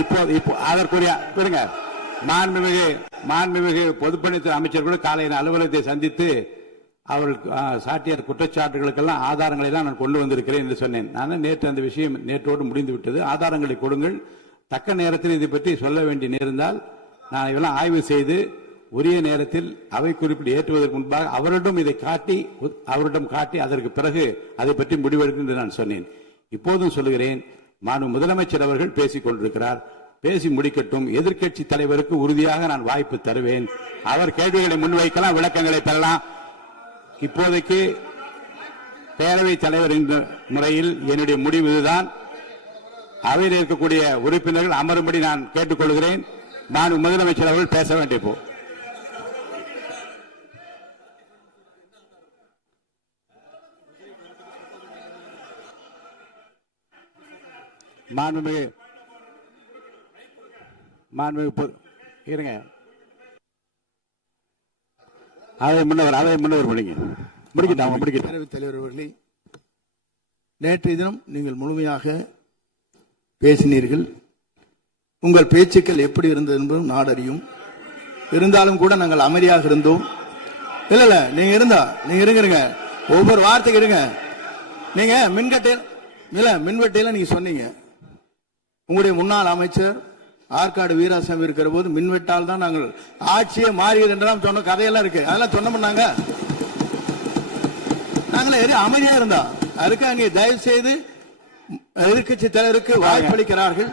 இப்போ அதற்குரிய மாண்புமிகு பொதுப்பணித்துறை அமைச்சர்கள் காலையில் அலுவலகத்தை சந்தித்து அவர்கள் சாட்டிய குற்றச்சாட்டுகளுக்கெல்லாம் ஆதாரங்களை எல்லாம் நான் கொண்டு வந்திருக்கிறேன் என்று சொன்னேன். நான் நேற்று அந்த விஷயம் நேற்றோடு முடிந்து விட்டது. ஆதாரங்களை கொடுங்கள். தக்க நேரத்தில் இதை பற்றி சொல்ல வேண்டிய நேர்ந்தால் நான் இதெல்லாம் ஆய்வு செய்து உரிய நேரத்தில் அவை குறிப்பிட்டு ஏற்றுவதற்கு முன்பாக அவரிடம் காட்டி அதற்கு பிறகு அதை பற்றி முடிவெடுக்கும் என்று நான் சொன்னேன். இப்போதும் சொல்லுகிறேன், முதலமைச்சர் அவர்கள் பேசிக் கொண்டிருக்கிறார். பேசி முடிக்கட்டும். எதிர்க்கட்சி தலைவருக்கு உறுதியாக நான் வாய்ப்பு தருவேன். அவர் கேள்விகளை முன்வைக்கலாம், விளக்கங்களை பெறலாம். இப்போதைக்கு பேரவைத் தலைவர் என்ற முறையில் என்னுடைய முடிவு இதுதான். அவையில் இருக்கக்கூடிய உறுப்பினர்கள் அமரும்படி நான் கேட்டுக்கொள்கிறேன். முதலமைச்சர் அவர்கள் பேச வேண்டிய போ இருங்க. அவை முன்னவர் பேரவைத் தலைவர் அவர்களே, நேற்றைய தினம் நீங்கள் முழுமையாக பேசினீர்கள். உங்கள் பேச்சுக்கள் எப்படி இருந்தது என்பதும் நாடறியும். இருந்தாலும் கூட நாங்கள் அமைதியாக இருந்தோம். இல்ல நீங்க இருங்க, ஒவ்வொரு வார்த்தைக்கு இருங்க. நீங்க மின்வெட்டையில நீங்க சொன்னீங்க, உங்களுடைய முன்னாள் அமைச்சர் ஆற்காடு வீராசாமி இருக்கிற போது மின்வெட்டால் தான் நாங்கள் ஆட்சியே மாறியது என்றெல்லாம் சொன்ன கதையெல்லாம் இருக்கு. அதெல்லாம் சொன்னோம்னாங்க, நாங்களே அமைதியா இருந்தா அதுக்கு அங்கே தயவு செய்து எதிர்கட்சி தலைவருக்கு வாய்ப்பளிக்கிறார்கள்.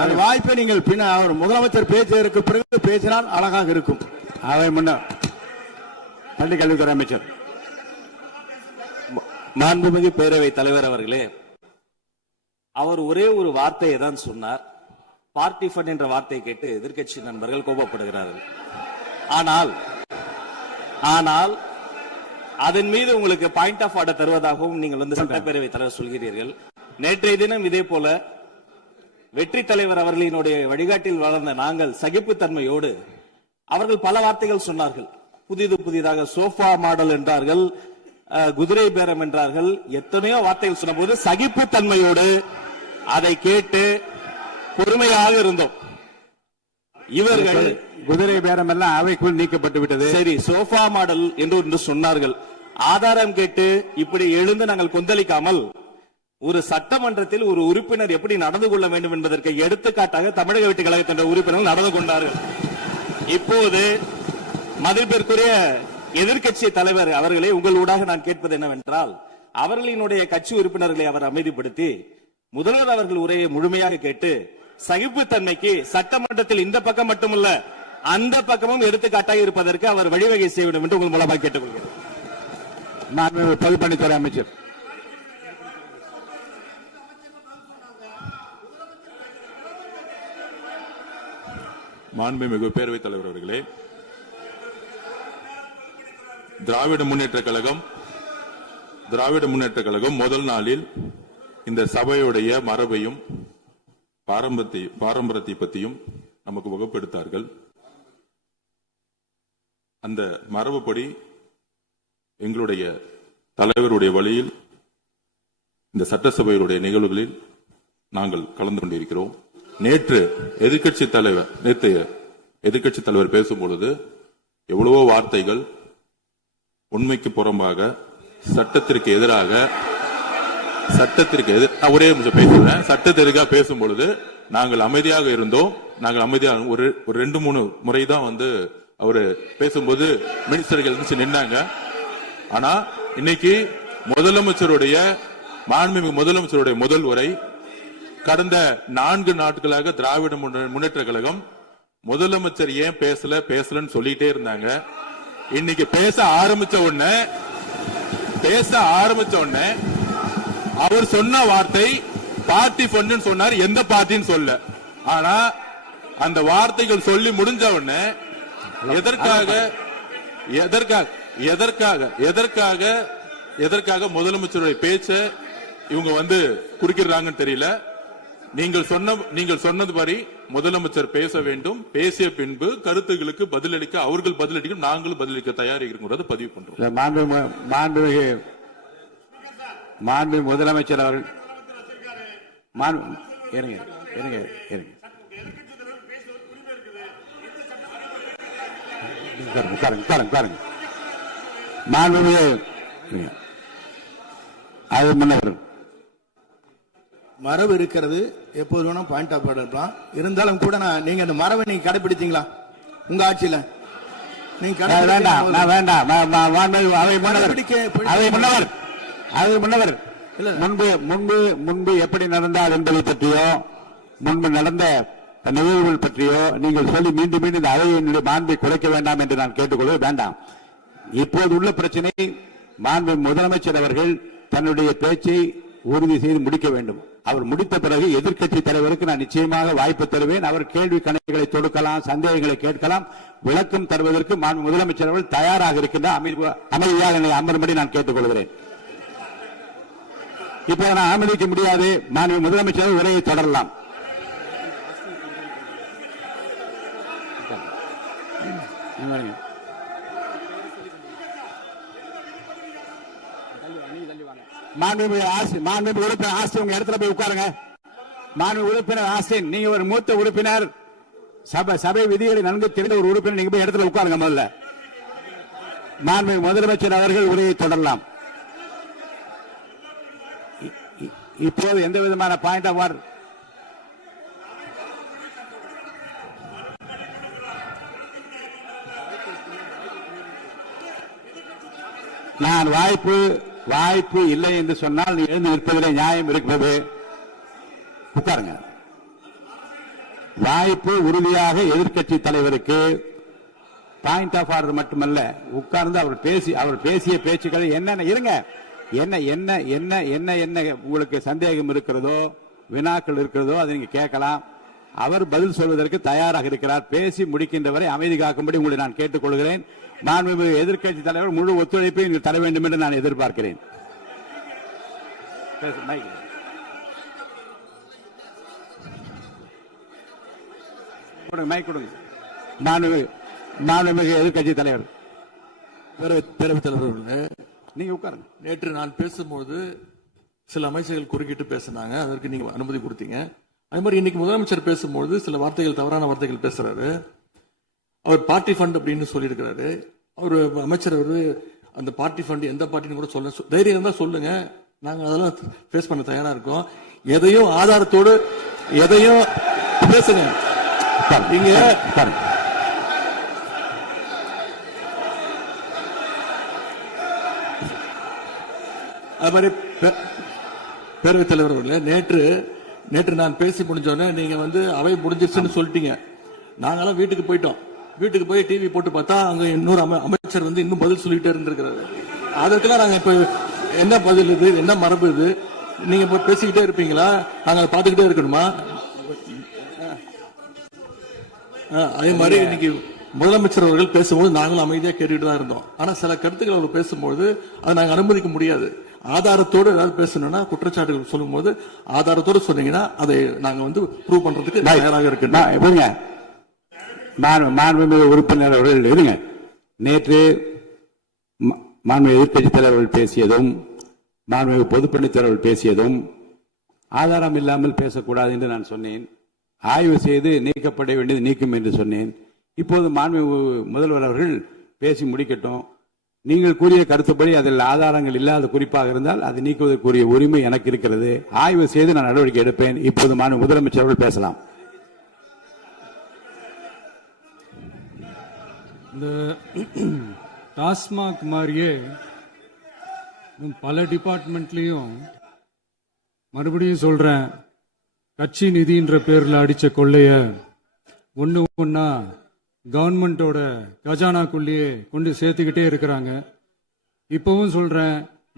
அந்த வாய்ப்பை நீங்கள் அவர் முதலமைச்சர் பேசுவதற்கு பிறகு பேசினால் அழகாக இருக்கும். அவை முன்னர் பள்ளி கல்வித்துறை அமைச்சர் மாண்புமிகு பேரவைத் தலைவர் அவர்களே, அவர் ஒரே ஒரு வார்த்தையை தான் சொன்னார். பார்ட்டி ஃபண்ட் என்ற வார்த்தையை கேட்டு எதிர்க்கட்சி நண்பர்கள் கோபப்படுகிறார்கள். ஆனால் அதன் மீது உங்களுக்கு பாயிண்ட் ஆஃப் ஆர்டர் தருவதாகவும் நீங்கள் சட்டப்பேரவைத் தலைவர் சொல்கிறீர்கள். நேற்றைய தினம் இதே போல வெற்றி தலைவர் அவர்களினுடைய வழிகாட்டில் வளர்ந்த நாங்கள் சகிப்புத்தன்மையோடு அவர்கள் பல வார்த்தைகள் சொன்னார்கள். புதிதாக சோஃபா மாடல் என்றார்கள், குதிரை பேரம் என்றார்கள், எத்தனையோ வார்த்தைகள் சொன்ன போது சகிப்புத்தன்மையோடு அதை கேட்டு பொறுமையாக இருந்தோம். இவர்கள் குதிரை பேரம் எல்லாம் அவைக்குள் நீக்கப்பட்டு விட்டது. சரி, சோஃபா மாடல் என்று சொன்னார்கள். ஆதாரம் கேட்டு இப்படி எழுந்து நாங்கள் கொந்தளிக்காமல் ஒரு சட்டமன்றத்தில் ஒரு உறுப்பினர் எப்படி நடந்து கொள்ள வேண்டும் என்பதற்கு எடுத்துக்காட்டாக தமிழக வெற்றி கழகத்தின் உறுப்பினர்கள் நடந்து கொண்டார்கள். இப்போது மதிப்பிற்குரிய எதிர்க்கட்சி தலைவர் அவர்களே, உங்கள் ஊடாக நான் கேட்பது என்னவென்றால், அவர்களினுடைய கட்சி உறுப்பினர்களை அவர் அமைதிப்படுத்தி முதல்வர் அவர்கள் உரையை முழுமையாக கேட்டு சகிப்புத்தன்மைக்கு சட்டமன்றத்தில் இந்த பக்கம் மட்டுமல்ல அந்த பக்கமும் எடுத்துக்காட்டாக இருப்பதற்கு அவர் வழிவகை செய்ய வேண்டும் என்று உங்கள் மூலமாக கேட்டுக்கொள்கிறேன். பொதுப்பணித்துறை அமைச்சர் மாண்புமிகு பேரவைத் தலைவர் அவர்களே, திராவிட முன்னேற்ற கழகம் முதல் நாளில் இந்த சபையுடைய மரபையும் பாரம்பரியத்தை பற்றியும் நமக்கு வகுப்படுத்தார்கள். அந்த மரபுப்படி எங்களுடைய தலைவருடைய வழியில் இந்த சட்டசபையுடைய நிகழ்வுகளில் நாங்கள் கலந்து கொண்டிருக்கிறோம். நேற்று எதிர்க்கட்சி தலைவர் பேசும் பொழுது எவ்வளவோ வார்த்தைகள் உண்மைக்கு புறம்பாக சட்டத்திற்கு எதிராக ஒரே நிமிஷம் பேசுறேன். சட்டத்திற்காக பேசும் பொழுது நாங்கள் அமைதியாக இருந்தோம். ஒரு 2-3 முறை தான் அவரு பேசும்போது மினிஸ்டர்கள் நின்னாங்க. ஆனா இன்னைக்கு மாண்புமிகு முதலமைச்சருடைய முதல் உரை, கடந்த 4 நாட்களாக திராவிட முன்னேற்ற கழகம் முதலமைச்சர் ஏன் பேசலன்னு சொல்லிட்டே இருந்தாங்க. இன்னைக்கு பேச ஆரம்பிச்ச உடனே அவர் சொன்ன வார்த்தை பார்ட்டி ஃபண்ட் சொன்னார். எந்த பார்ட்டின்னு சொல்ல. ஆனா அந்த வார்த்தைகள் சொல்லி முடிஞ்ச உடனே எதற்காக முதலமைச்சருடைய பேச்ச இவங்க குறுக்கிறாங்கன்னு தெரியல. நீங்கள் சொன்னதுபடி முதலமைச்சர் பேச வேண்டும். பேசிய பின்பு கருத்துகளுக்கு பதிலளிக்க அவர்கள் பதிலளிக்க நாங்களும் பதிலளிக்க தயாராக இருக்கிறது பதிவு பண்றோம். மாண்பு முதலமைச்சர் அவர்கள் உட்காருங்க. மாண்புமிகு அது முன்னவர் மரபு இருக்கிறது, எப்போது வேணா பாயிண்ட் ஆஃப் ஆர்டர் இருக்கலாம். இருந்தாலும் கூட நீங்க அந்த மரபை நீங்க கடைபிடித்தீங்களா உங்க ஆட்சியில? நீங்க முன்னவர் முன்பு எப்படி நடந்தால் என்பதை பற்றியோ முன்பு நடந்த நிகழ்வுகள் பற்றியோ நீங்கள் சொல்லி மீண்டும் மீண்டும் இந்த அவையினுடைய மாண்பை குறைக்க வேண்டாம் என்று நான் கேட்டுக்கொள்ள வேண்டாம். இப்போது உள்ள பிரச்சனை மாண்பு முதலமைச்சர் அவர்கள் தன்னுடைய பேச்சை உறுதி செய்து முடிக்க வேண்டும். அவர் முடித்த பிறகு எதிர்க்கட்சி தலைவருக்கு நான் நிச்சயமாக வாய்ப்பு தருவேன். அவர் கேள்வி கணக்குகளை தொடுக்கலாம், சந்தேகங்களை கேட்கலாம், விளக்கம் தருவதற்கு மாண்பு முதலமைச்சர் அவர்கள் தயாராக இருக்கின்றார். அமைதியாக என்னை அமரும்படி நான் கேட்டுக்கொள்கிறேன். இப்போது நான் அனுமதிக்க முடியாது. மாண்பு முதலமைச்சர் உரையை தொடரலாம். மாண்புமிகு உறுப்பினர் ஆஸ்டின் உங்க இடத்துல போய் உட்காருங்க. மாண்புமிகு உறுப்பினர் ஆஸ்டின், நீங்க ஒரு மூத்த உறுப்பினர், சபை விதிகளை நன்கு தெரிந்த ஒரு உறுப்பினர், நீங்க போய் இடத்துல உட்காருங்க. முதல்ல மாண்புமிகு முதலமைச்சர் அவர்கள் உரையை தொடரலாம். இப்போது எந்த விதமான பாயிண்ட் ஆஃப் ஆர்டர் நான் வாய்ப்பு இல்லை என்று சொன்னால் நீ எழுந்து நிற்பதிலே நியாயம் இருக்கிறது. உட்காருங்க. வாய்ப்பு உறுதியாக எதிர்க்கட்சி தலைவருக்கு பாயிண்ட் ஆஃப் ஆர்டர் மட்டுமல்ல, உட்கார்ந்து அவர் பேசிய பேச்சுக்களை என்னென்ன இருங்க என்ன உங்களுக்கு சந்தேகம் இருக்கிறதோ, வினாக்கள் இருக்கிறதோ அதை நீங்க கேட்கலாம். அவர் பதில் சொல்வதற்கு தயாராக இருக்கிறார். பேசி முடிக்கின்ற வரை அமைதி காக்கும்படி உங்களை நான் கேட்டுக்கொள்கிறேன். மாண்புமிகு எதிர்க்கட்சி தலைவர் முழு ஒத்துழைப்பை நீங்கள் தர வேண்டும் என்று நான் எதிர்பார்க்கிறேன். மாண்புமிகு எதிர்க்கட்சி தலைவர் பேரவைத் தலைவர், நீங்க உட்காருங்க. நேற்று நான் பேசும்போது சில அமைச்சர்கள் குறுக்கிட்டு பேசினாங்க, அதற்கு நீங்க அனுமதி கொடுத்தீங்க. அதே மாதிரி இன்னைக்கு முதலமைச்சர் பேசும்போது சில வார்த்தைகள், தவறான வார்த்தைகள் பேசுறாரு. அவர் பார்ட்டி ஃபண்ட் அப்படின்னு சொல்லியிருக்கிறாரு. அவர் அமைச்சர் அந்த பார்ட்டி ஃபண்ட் எந்த பார்ட்டின்னு கூட சொல்ல தைரியம் இருந்தா சொல்லுங்க, நாங்க அதெல்லாம் ஃபேஸ் பண்ண தயாரா இருக்கோம். எதையும் ஆதாரத்தோடு எதையும் பேசுங்க. நீங்க அது மாதிரி பேரவைத் தலைவர் அவர்களே, நேற்று நான் பேசி முடிஞ்சோடனே நீங்க அவை முடிஞ்சிருச்சுன்னு சொல்லிட்டீங்க. நாங்கெல்லாம் வீட்டுக்கு போயிட்டோம். வீட்டுக்கு போய் டிவி போட்டு பார்த்தா அங்க இன்னொரு அமைச்சர் இன்னும் பதில் சொல்லிட்டே இருந்திருக்கிறாரு. அதற்கெல்லாம் நாங்க இப்ப என்ன பதில் இது, என்ன மரபு இது? நீங்க இப்ப பேசிக்கிட்டே இருப்பீங்களா? நாங்க அதை பார்த்துக்கிட்டே இருக்கணுமா? அதே மாதிரி இன்னைக்கு முதலமைச்சர் அவர்கள் பேசும்போது நாங்களும் அமைதியா கேட்டுட்டு தான் இருந்தோம். ஆனா சில கருத்துக்கள் அவர் பேசும்போது அதை நாங்க அனுமதிக்க முடியாது. ஆதாரத்தோடு ஏதாவது பேசணும்னா, குற்றச்சாட்டுகள் சொல்லும் போது ஆதாரத்தோடு சொன்னீங்கன்னா அதை நாங்க ப்ரூவ் பண்றதுக்கு தயாராக இருக்கு. மாண்புமிகு உறுப்பினர் அவர்கள் இருங்க. நேற்று மாண்புமிகு எதிர்க்கட்சி தலைவர்கள் பேசியதும், மாண்புமிகு பொதுப்பணித் தலைவர்கள் பேசியதும் ஆதாரம் இல்லாமல் பேசக்கூடாது என்று நான் சொன்னேன். ஆய்வு செய்து நீக்கப்பட வேண்டியது நீக்கும் என்று சொன்னேன். இப்போது மாண்புமிகு முதல்வர் அவர்கள் பேசி முடிக்கட்டும். நீங்கள் கூறிய கருத்துப்படி அதில் ஆதாரங்கள் இல்லாத குறிப்பாக இருந்தால் அதை நீக்குவதற்குரிய உரிமை எனக்கு இருக்கிறது. ஆய்வு செய்து நான் நடவடிக்கை எடுப்பேன். இப்போது மாண்புமிகு முதலமைச்சர் அவர்கள் பேசலாம். இந்த டாஸ்மாக் மாதிரியே பல டிபார்ட்மெண்ட்லயும், மறுபடியும் சொல்றேன், கட்சி நிதின்ற பேர்ல அடிச்ச கொள்ளைய ஒன்னா கவர்மெண்டோட கஜானாக்குள்ளேயே கொண்டு சேர்த்துக்கிட்டே இருக்கிறாங்க. இப்பவும் சொல்றேன்,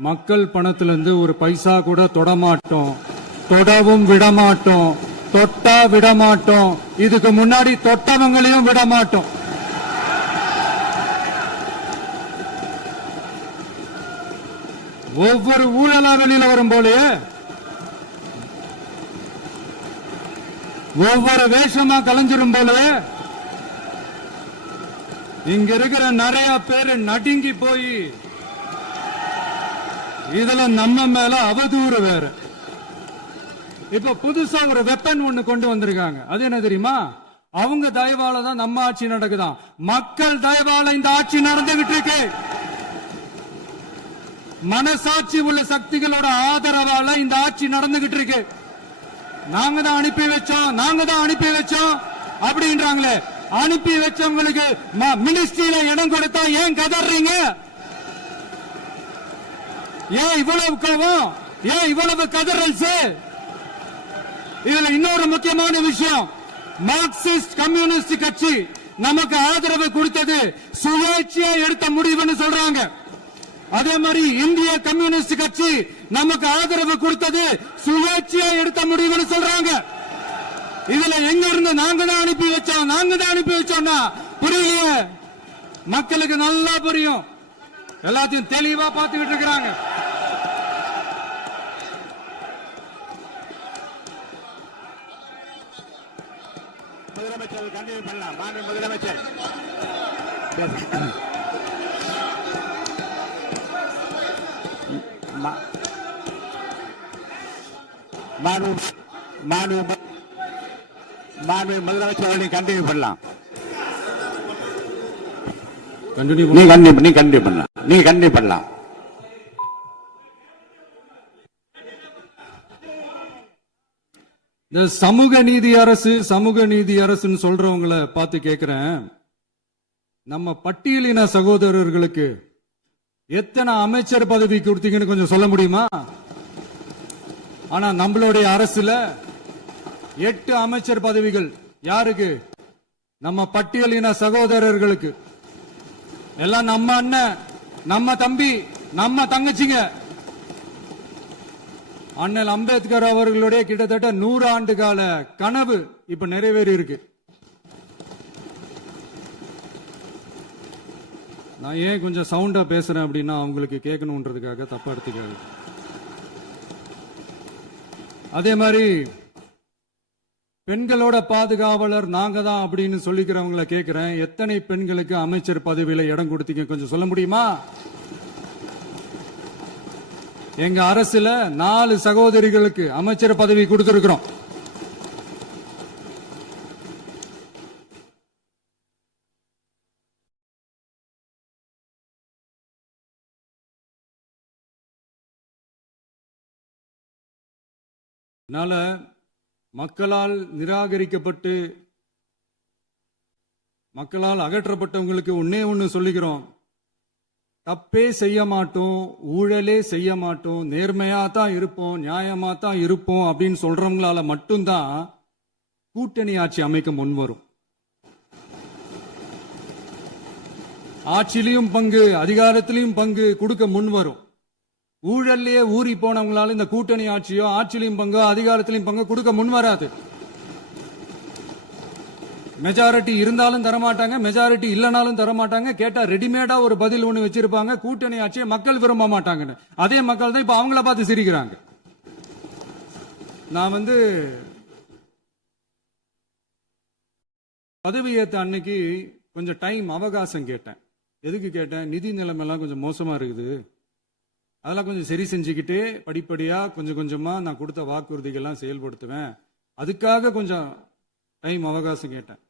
மக்கள் பணத்துல இருந்து ஒரு பைசா கூட தொடமாட்டோம், தொடவும் விடமாட்டோம், தொட்டா விடமாட்டோம், இதுக்கு முன்னாடி தொட்டவங்களையும் விடமாட்டோம். ஒவ்வொரு ஊழலா வெளியில வரும் போலயே, ஒவ்வொரு வேஷமா கலைஞ்சிரும் போலயே இங்க இருக்கிற நிறைய பேரு நடுங்கி போய் இதுல நம்ம மேல அவதூறு வேற. இப்ப புதுசா ஒரு வெப்பன் ஒண்ணு கொண்டு வந்திருக்காங்க. அது என்ன தெரியுமா? அவங்க தயவால தான் நம்ம ஆட்சி நடக்குதாம். மக்கள் தயவால இந்த ஆட்சி நடந்துகிட்டு இருக்கு. மனசாட்சி உள்ள சக்திகளோட ஆதரவால இந்த ஆட்சி நடந்துகிட்டு இருக்கு. நாங்க தான் அனுப்பி வச்சோம் அப்படின்றாங்களே. அனுப்பி வச்சவங்களுக்கு மினிஸ்ட்ரியில இடம் கொடுத்தா ஏன் கதறீங்க? ஏன் இவ்வளவு கோவம்? ஏன் இவ்வளவு கதறல்ஸ்? இதுல இன்னொரு முக்கியமான விஷயம், மார்க்சிஸ்ட் கம்யூனிஸ்ட் கட்சி நமக்கு ஆதரவு கொடுத்தது சுயேட்சையா எடுத்த முடிவுன்னு சொல்றாங்க. அதே மாதிரி இந்திய கம்யூனிஸ்ட் கட்சி நமக்கு ஆதரவு கொடுத்தது சுயேட்சையா எடுத்த முடிவுன்னு சொல்றாங்க. இதுல எங்க இருந்து நாங்க தான் அனுப்பி வச்சோம்னா புரியலையே. மக்களுக்கு நல்லா புரியும், எல்லாத்தையும் தெளிவா பார்த்துக்கிட்டு இருக்கிறாங்க. முதலமைச்சர் கண்டினியூ பண்ணலாம். மாண்பு முதலமைச்சர் முதலமைச்சர் கண்டினியூ பண்ணலாம். நீ கண்டினியூ பண்ணலாம். இந்த சமூக நீதி அரசுன்னு சொல்றவங்களை பார்த்து கேட்கிறேன், நம்ம பட்டியலின சகோதரர்களுக்கு எத்தனை அமைச்சர் பதவி கொடுத்தீங்கன்னு கொஞ்சம் சொல்ல முடியுமா? ஆனா நம்மளுடைய அரசுல 8 அமைச்சர் பதவிகள் யாருக்கு? நம்ம பட்டியலின சகோதரர்களுக்கு. எல்லாம் நம்ம அண்ணன், நம்ம தம்பி, நம்ம தங்கச்சிங்க. அண்ணல் அம்பேத்கர் அவர்களுடைய கிட்டத்தட்ட 100 ஆண்டு கால கனவு இப்ப நிறைவேறி இருக்கு. நான் ஏன் கொஞ்சம் சவுண்டா பேசுறேன் அப்படின்னா அவங்களுக்கு கேட்கணும்ன்றதுக்காக, தப்பா எடுத்துக்காது. அதே மாதிரி பெண்களோட பாதுகாவலர் நாங்க தான் அப்படின்னு சொல்லிக்கிறவங்களை கேட்கிறேன், எத்தனை பெண்களுக்கு அமைச்சர் பதவியில இடம் கொடுத்தீங்க கொஞ்சம் சொல்ல முடியுமா? எங்க அரசுல 4 சகோதரிகளுக்கு அமைச்சர் பதவி கொடுத்திருக்கிறோம். அதனால மக்களால் நிராகரிக்கப்பட்டு மக்களால் அகற்றப்பட்டவங்களுக்கு ஒண்ணு சொல்லிக்கிறோம், தப்பே செய்ய மாட்டோம், ஊழலே செய்ய மாட்டோம், நேர்மையா தான் இருப்போம், நியாயமா தான் இருப்போம் அப்படின்னு சொல்றவங்களால மட்டும்தான் கூட்டணி ஆட்சி அமைக்க முன்வரும். ஆட்சியிலையும் பங்கு, அதிகாரத்திலையும் பங்கு கொடுக்க முன்வரும். ஊழல்லையே ஊறி போனவங்களால இந்த கூட்டணி ஆட்சியோ, ஆட்சியிலையும் பங்கு, அதிகாரத்திலையும் பங்கு கொடுக்க முன்வராது. மெஜாரிட்டி இருந்தாலும் தரமாட்டாங்க, மெஜாரிட்டி இல்லைனாலும் தரமாட்டாங்க. கேட்டா ரெடிமேடா ஒரு பதில் ஒண்ணு வச்சிருப்பாங்க, கூட்டணி ஆட்சியை மக்கள் விரும்ப மாட்டாங்கன்னு. அதே மக்கள் தான் இப்ப அவங்கள பார்த்து சிரிக்கிறாங்க. நான் பதவி ஏத்த அன்னைக்கு கொஞ்சம் டைம் அவகாசம் கேட்டேன். எதுக்கு கேட்டேன்? நிதி நிலைமைலாம் கொஞ்சம் மோசமா இருக்குது, அதெல்லாம் கொஞ்சம் சரி செஞ்சுக்கிட்டே படிப்படியா கொஞ்சம் கொஞ்சமா நான் கொடுத்த வாக்குறுதிகள்லாம் செயல்படுத்துவேன், அதுக்காக கொஞ்சம் டைம் அவகாசம் கேட்டேன்.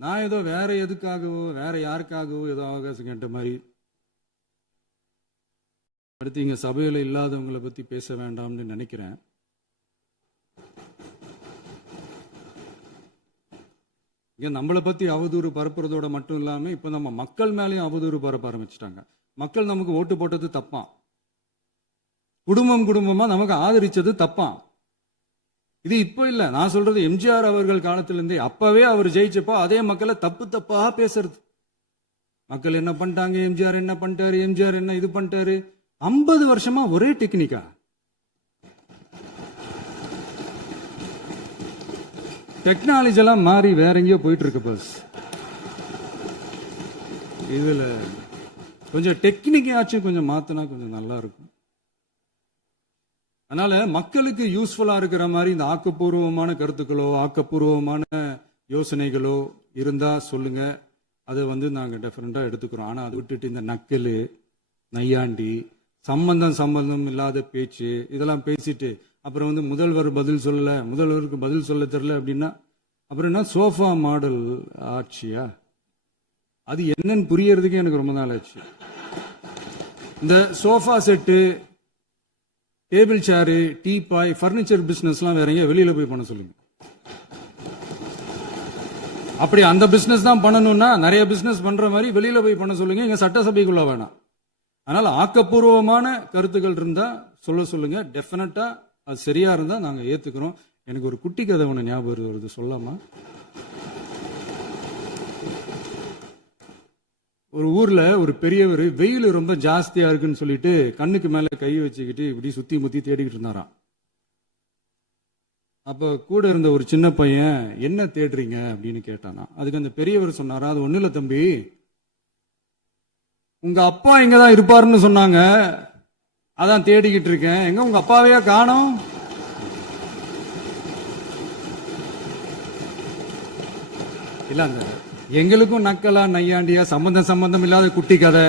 நான் ஏதோ வேற எதுக்காகவோ வேற யாருக்காகவோ ஏதோ அவகாசம் கேட்ட மாதிரி. அடுத்து இங்க சபையில இல்லாதவங்களை பத்தி பேச வேண்டாம்னு நினைக்கிறேன். இங்க நம்மளை பத்தி அவதூறு பரப்புறதோட மட்டும் இல்லாம இப்ப நம்ம மக்கள் மேலேயும் அவதூறு பரப்ப ஆரம்பிச்சுட்டாங்க. மக்கள் நமக்கு ஓட்டு போட்டது தப்பான், குடும்பமா நமக்கு ஆதரிச்சது தப்பான். இது இப்ப இல்ல, நான் சொல்றது எம்ஜிஆர் அவர்கள் காலத்திலிருந்தே. அப்பவே அவர் ஜெயிச்சப்போ அதே மக்களை தப்பா பேசுறது. மக்கள் என்ன பண்ணிட்டாங்க, எம்ஜிஆர் என்ன பண்ணிட்டாரு, எம்ஜிஆர் என்ன இது பண்ணிட்டாரு. 50 வருஷமா ஒரே டெக்னிக்கா. டெக்னாலஜி எல்லாம் மாறி வேற எங்கேயோ போயிட்டு இருக்கு. பஸ் இதுல கொஞ்சம் டெக்னிக்காச்சும் கொஞ்சம் மாத்தினா கொஞ்சம் நல்லா இருக்கும். அதனால மக்களுக்கு யூஸ்ஃபுல்லா இருக்கிற மாதிரி இந்த ஆக்கப்பூர்வமான கருத்துக்களோ ஆக்கப்பூர்வமான யோசனைகளோ இருந்தா சொல்லுங்க, அதை நாங்க டெஃபரெண்டா எடுத்துக்கிறோம். ஆனா அதை விட்டுட்டு இந்த நக்கலு, நையாண்டி, சம்பந்தம் இல்லாத பேச்சு இதெல்லாம் பேசிட்டு அப்புறம் முதல்வர் பதில் சொல்லல, முதல்வருக்கு பதில் சொல்ல தெரியல அப்படின்னா அப்புறம் என்ன சோஃபா மாடல் ஆட்சியா? அது என்னன்னு புரியறதுக்கு எனக்கு ரொம்ப நாள் ஆச்சு. இந்த sofa set, table chair, teapoy, furniture பிசினஸ்லாம் வேற எங்க வெளியில போய் பண்ண சொல்லுங்க. அப்படி அந்த பிசினஸ் தான் பண்ணணும்னா நிறைய பிசினஸ் பண்ற மாதிரி வெளியில போய் பண்ண சொல்லுங்க, இங்க சட்டசபைக்குள்ள வேணாம். அதனால ஆக்கப்பூர்வமான கருத்துக்கள் இருந்தா சொல்லுங்க. டெஃபினட்டா அது சரியா இருந்தா நாங்க ஏத்துக்கிறோம். எனக்கு ஒரு குட்டி கதை ஒண்ணு ஞாபகம் வருது, சொல்லாமா? ஒரு ஊர்ல ஒரு பெரியவர் வெயில் ரொம்ப ஜாஸ்தியா இருக்குன்னு சொல்லிட்டு கண்ணுக்கு மேல கை வச்சுக்கிட்டு இப்படி சுத்தி முத்தி தேடிக்கிட்டு இருந்தாராம். அப்ப கூட இருந்த ஒரு சின்ன பையன், என்ன தேடுறீங்க அப்படின்னு கேட்டானா. அதுக்கு அந்த பெரியவர் சொன்னாரா, அது ஒண்ணு இல்ல தம்பி, உங்க அப்பா இங்கதான் இருப்பாருன்னு சொன்னாங்க, அதான் தேடிக்கிட்டு இருக்கேன். எங்க உங்க அப்பாவையா காணோம்? இல்ல அந்த எங்களுக்கும் நக்கலா நையாண்டியா சம்பந்தம் இல்லாத குட்டி கதை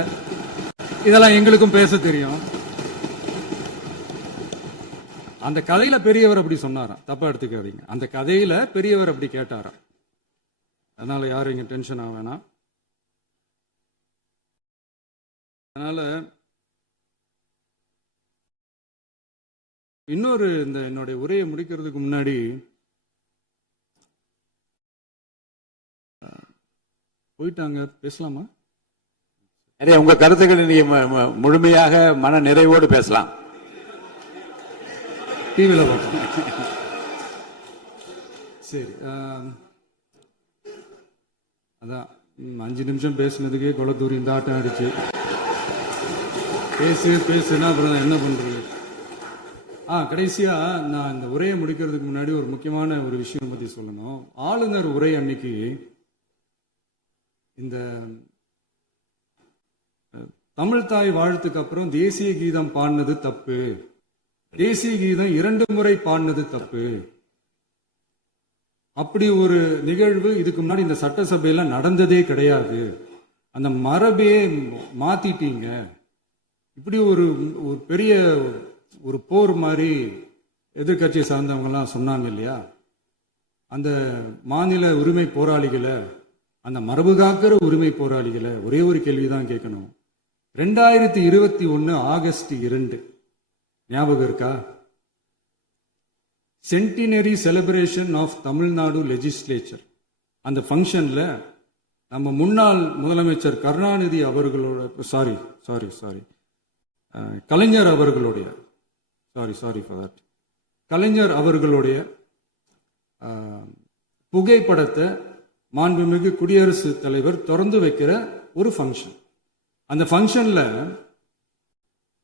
இதெல்லாம் எங்களுக்கும் பேச தெரியும். அந்த கதையில பெரியவர் அப்படி சொன்னாராம், தப்பா எடுத்துக்காதீங்க. அந்த கதையில பெரியவர் அப்படி கேட்டாராம். அதனால யாரும் இங்க டென்ஷன் ஆக வேணாம். அதனால இன்னொரு இந்த என்னுடைய உரையை முடிக்கிறதுக்கு முன்னாடி போயிட்டாங்க, பேசலாமா? நிறைய உங்க கருத்துக்களை நீங்க முழுமையாக மன நிறைவோடு பேசலாம். டிவியில் பார்க்கலாம். சரி, அதான் 5 நிமிஷம் பேசுனதுக்கே கொளத்தூரி இந்த ஆட்டம் அடிச்சு பேசுனா அப்புறம் என்ன பண்றது? கடைசியா நான் இந்த உரையை முடிக்கிறதுக்கு முன்னாடி ஒரு முக்கியமான ஒரு விஷயம் பத்தி சொல்லணும். ஆளுநர் உரை அன்னைக்கு இந்த தமிழ் தாய் வாழ்த்துக்கு அப்புறம் தேசிய கீதம் பாடினது தப்பு, தேசிய கீதம் 2 முறை பாடினது தப்பு, அப்படி ஒரு நிகழ்வு இதுக்கு முன்னாடி இந்த சட்டசபையில நடந்ததே கிடையாது, அந்த மரபையே மாத்திட்டீங்க, இப்படி ஒரு பெரிய ஒரு போர் மாதிரி எதிர்கட்சியை சார்ந்தவங்க எல்லாம் சொன்னாங்க இல்லையா? அந்த மாநில உரிமை போராளிகளை, அந்த மரபு காக்கிற உரிமை போராளிகளை ஒரே ஒரு கேள்விதான் கேட்கணும். 2021 ஆகஸ்ட் 2 ஞாபகம் இருக்கா? Centenary celebration of Tamil Nadu legislature. அந்த ஃபங்க்ஷன்ல நம்ம முன்னாள் முதலமைச்சர் கருணாநிதி அவர்களோட கலைஞர் அவர்களுடைய கலைஞர் அவர்களுடைய புகைப்படத்தை மாண்புமிகு குடியரசுத் தலைவர் திறந்து வைக்கிற ஒரு ஃபங்க்ஷன். அந்த ஃபங்க்ஷன்ல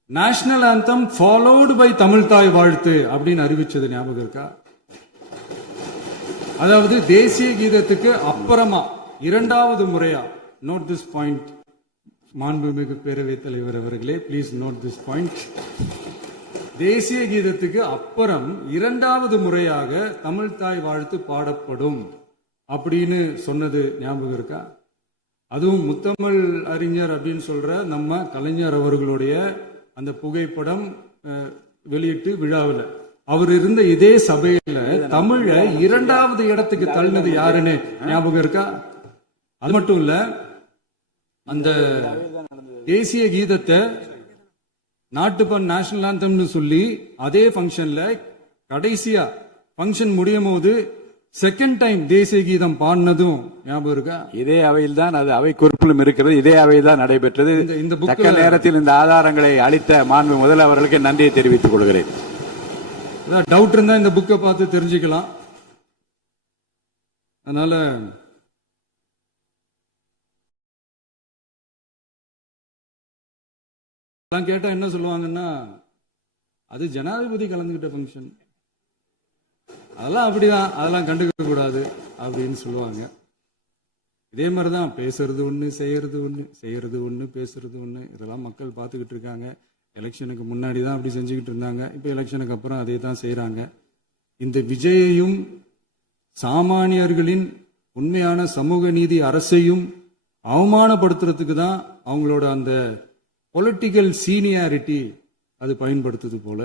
national anthem followed by Tamil Thai Vazhthu அப்படின்னு அறிவிச்சது ஞாபகம் இருக்கா? அதாவது தேசிய கீதத்துக்கு அப்புறமா 2வது முறையா, நோட் திஸ் பாயிண்ட் மாண்புமிகு பேரவைத் தலைவர் அவர்களே, பிளீஸ் நோட் திஸ் பாயிண்ட். தேசிய கீதத்துக்கு அப்புறம் 2வது முறையாக தமிழ் தாய் வாழ்த்து பாடப்படும் அப்படின்னு சொன்னது ஞாபகம் இருக்கா? அதுவும் முத்தமிழ் அறிஞர் அப்படின்னு சொல்ற நம்ம கலைஞர் அவர்களுடைய அந்த புகைப்படம் வெளியிட்டு விழாவில் அவர் இருந்த இதே சபையில தமிழ 2வது இடத்துக்கு தள்ளினது யாருன்னு ஞாபகம் இருக்கா? அது மட்டும் இல்ல, அந்த தேசிய கீதத்தை நாட்டுப்பண் நேஷனல் ஆந்தம்னு சொல்லி அதே ஃபங்க்ஷன்ல கடைசியா ஃபங்க்ஷன் முடியும் போது செகண்ட் டைம் தேசிய கீதம் பாடினதும் ஞாபகம் இருக்கா? இதே அவையில் தான், அது அவை குறிப்பிலும் இருக்கிறது, இதே அவையில் தான் நடைபெற்றது. இந்த தக்க நேரத்தில் இந்த ஆதாரங்களை அளித்த மாண்பு முதல்வர்களுக்கு நன்றியை தெரிவித்துக் கொள்கிறேன். டவுட் இருந்தா இந்த புக்கை பார்த்து தெரிஞ்சுக்கலாம். அதனால கேட்டா என்ன சொல்லுவாங்கன்னா, அது ஜனாதிபதி கலந்துகிட்ட ஃபங்க்ஷன், அதெல்லாம் அப்படிதான், அதெல்லாம் கண்டுக்க கூடாது அப்படின்னு சொல்லுவாங்க. இதே மாதிரிதான் பேசுறது ஒண்ணு, செய்யறது ஒண்ணு, பேசுறது ஒண்ணு. இதெல்லாம் மக்கள் பார்த்துக்கிட்டு இருக்காங்க. எலெக்ஷனுக்கு முன்னாடி தான் அப்படி செஞ்சுக்கிட்டு இருந்தாங்க, இப்ப எலெக்ஷனுக்கு அப்புறம் அதே தான் செய்யறாங்க. இந்த விஜயையும் சாமானியர்களின் உண்மையான சமூக நீதி அரசையும் அவமானப்படுத்துறதுக்கு தான் அவங்களோட அந்த பொலிட்டிக்கல் சீனியாரிட்டி அது பயன்படுத்துது போல.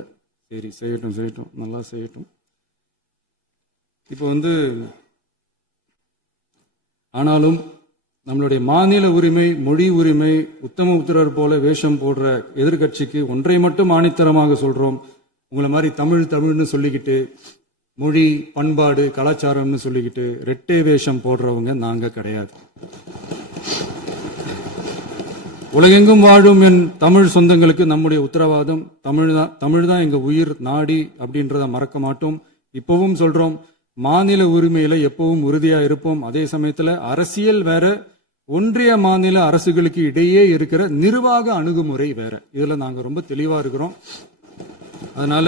சரி, செய்யட்டும், நல்லா செய்யட்டும். இப்போ ஆனாலும் நம்மளுடைய மாநில உரிமை, மொழி உரிமை, உத்தம உத்தரர் போல வேஷம் போடுற எதிர்கட்சிக்கு ஒன்றை மட்டும் ஆணித்தரமாக சொல்றோம். உங்களை மாதிரி தமிழ்னு சொல்லிக்கிட்டு, மொழி, பண்பாடு, கலாச்சாரம்னு சொல்லிக்கிட்டு ரெட்டை வேஷம் போடுறவங்க நாங்க கிடையாது. உலகெங்கும் வாழும் என் தமிழ் சொந்தங்களுக்கு நம்முடைய உத்தரவாதம் தமிழ் தான் எங்க உயிர் நாடி அப்படின்றத மறக்க மாட்டோம். இப்பவும் சொல்றோம், மாநில உரிமையில எப்பவும் உறுதியா இருப்போம். அதே சமயத்துல அரசியல் வேற, ஒன்றிய மாநில அரசுகளுக்கு இடையே இருக்கிற நிர்வாக அணுகுமுறை வேற. இதுல நாங்க ரொம்ப தெளிவா இருக்கிறோம். அதனால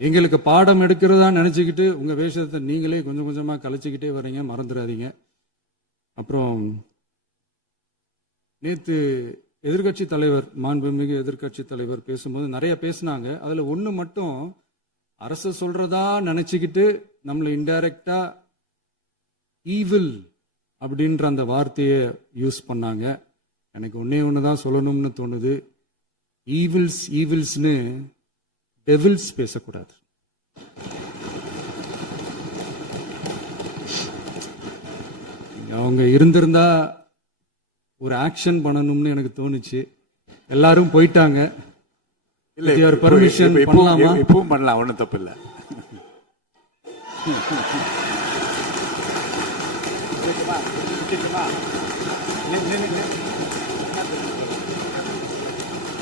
எங்களுக்கு பாடம் எடுக்கிறதா நினைச்சுக்கிட்டு உங்க வேஷத்தை நீங்களே கொஞ்சம் கொஞ்சமா கலைச்சிக்கிட்டே வர்றீங்க, மறந்துடாதீங்க. அப்புறம் நேத்து எதிர்கட்சி தலைவர், மாண்புமிகு எதிர்கட்சி தலைவர் பேசும்போது நிறைய பேசினாங்க. அதுல ஒண்ணு மட்டும் அரசு சொல்றதா நினைச்சுக்கிட்டு நம்மளை இன்டைரக்டா ஈவில் அப்படின்ற அந்த வார்த்தையை யூஸ் பண்ணாங்க. எனக்கு ஒண்ணுதான் சொல்லணும்னு தோணுது. ஈவில்ஸ்னு டெவில்ஸ் பேசக்கூடாது. அவங்க இருந்திருந்தா ஒரு ஆக்ஷன் பண்ணணும்னு எனக்கு தோணுச்சு. எல்லாரும் போயிட்டாங்க. பர்மிஷன் பண்ணலாமா? இப்பவும் பண்ணலாம், ஒன்றும் தப்பு இல்லை.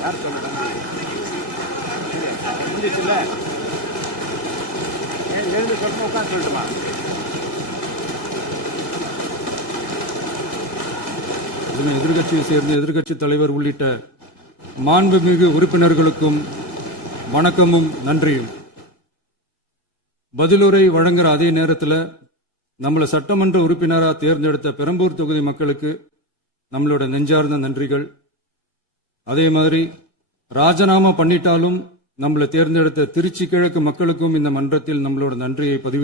யார் சொல்லுங்க உட்காந்து சொல்லட்டுமா? எதிர்கட்சியை சேர்ந்த எதிர்கட்சி தலைவர் உள்ளிட்ட மாண்புமிகு உறுப்பினர்களுக்கும் வணக்கமும் நன்றியும். பதிலுரை வழங்குற அதே நேரத்தில் நம்மளை சட்டமன்ற உறுப்பினராக தேர்ந்தெடுத்த பெரம்பூர் தொகுதி மக்களுக்கு நம்மளோட நெஞ்சார்ந்த நன்றிகள். அதே மாதிரி ராஜினாமா பண்ணிட்டாலும் நம்மளை தேர்ந்தெடுத்த திருச்சி கிழக்கு மக்களுக்கும் இந்த மன்றத்தில் நம்மளோட நன்றியை பதிவு